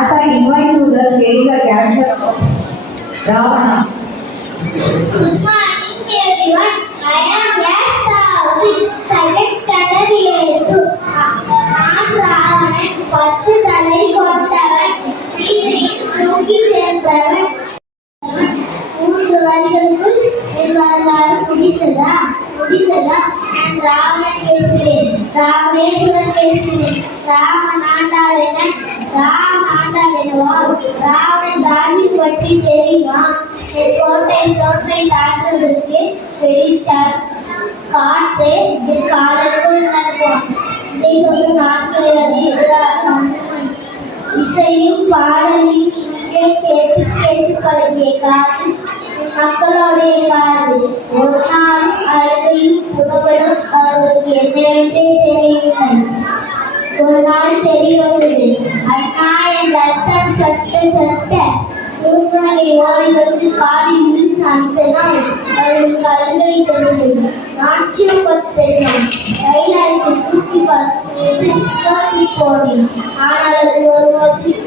As I invite to the stage the character of Ravana. Good morning everyone. I am class 2nd standard A2. நான் ராவணன் 10 தலை கொண்டவன், சீதையின் தூக்கிச் சென்றவன். 3 வரிகளுக்குள் என் வரலாறு முடிந்ததா? நான் ராவணன் பேசுகிறேன், ராவணேஸ்வரன் பேசுகிறேன். ராமன் ஆண்டாள் என்னவா? ராவணன் ராஜ்யம் பற்றி தெரியுமா? என் கோட்டை தோற்றை தாண்டுவதற்கு வெளிச்சார் காற்றே என் காலக்குள் நடக்கும். இதை சொல்லும் நாட்கள் இசையும் பாடலையும் இங்கே கேட்டு பழகிய காது மக்களுடைய காது. ஒரு நாள் அழுகையும் புலப்படும் அவருக்கு என்னவென்றே தெரியவில்லை. ஒரு நாள் தெரிய வந்தது. அண்ணா என் ரத்தம் சட்ட சூழ்நிலை ஓடி வந்து காடி விழுந்து அந்த நாள் அவர்களுக்கு அழுகை தெரிந்தது. நாச்சியம் தெரியும். கைலாயத்தை தூக்கி பார்த்து போனேன். ஆனால் அது ஒரு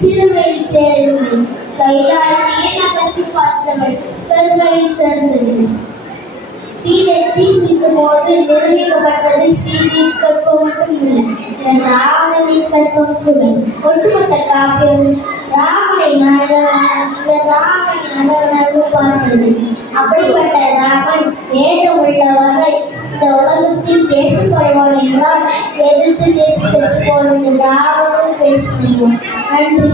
சிறுமையில் சேரவில்லை. கைலாயத்தையே நகர்த்தி பார்த்தவள் பெருமையில் சேர்ந்தது. சீதை தீர்க்கும் போது நிரூபிக்கப்பட்டது சீதையின் கற்பம் மட்டும் இல்லை, ராவணனின் கற்பம் கூட. ஒட்டுமொத்த காப்பியம் ராமனை நகரனாக பார்த்தது. அப்படிப்பட்ட ராமன் வேதம் உள்ளவரை இந்த உலகத்தில் பேசப்படுவான் என்றால் எதிர்த்து பேசி சென்று போனது ராவணன் பேசுகிறோம். நன்றி.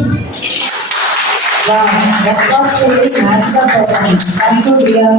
Wow, that was really nice performance. Thank you, dear.